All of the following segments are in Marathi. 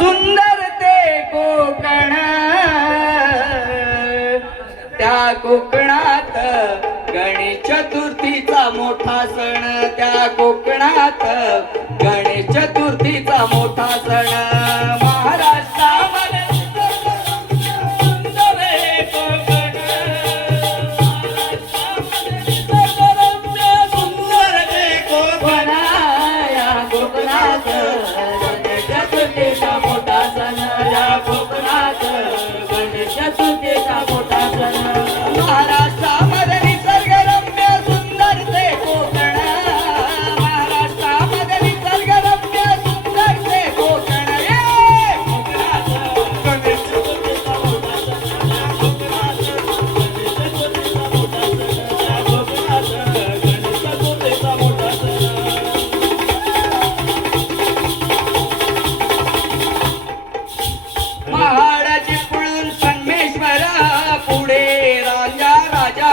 सुंदर ते कोकण. त्या कोकणात गणेश चतुर्थीचा मोठा सण. त्या कोकणात गणेश चतुर्थीचा मोठा सण. Thank you.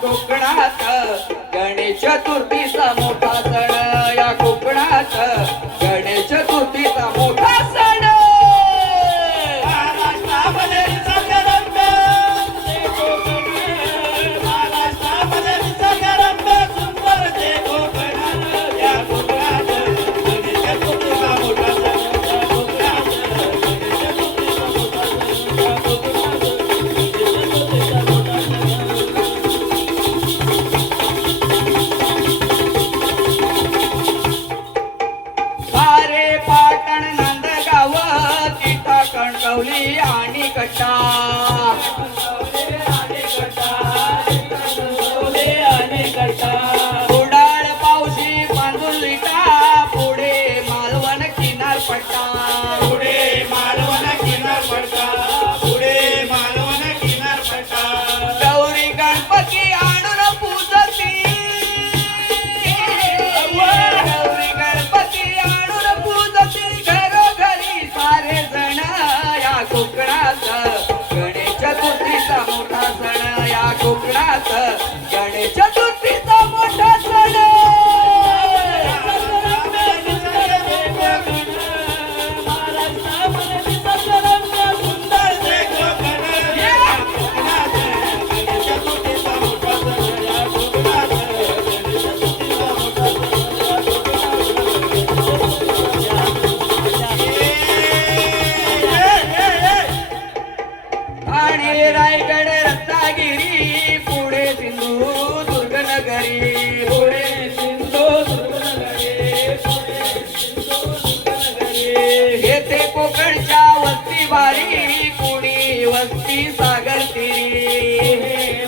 कोकणात. गणेश चतुर्थीचा मोठा सण. कटवली आणि कटा. उडाळ पावशी मांडुलिका पुढे मालवण किनार पट्टा घेते कोकणच्या वस्ती बारी कुणी वस्ती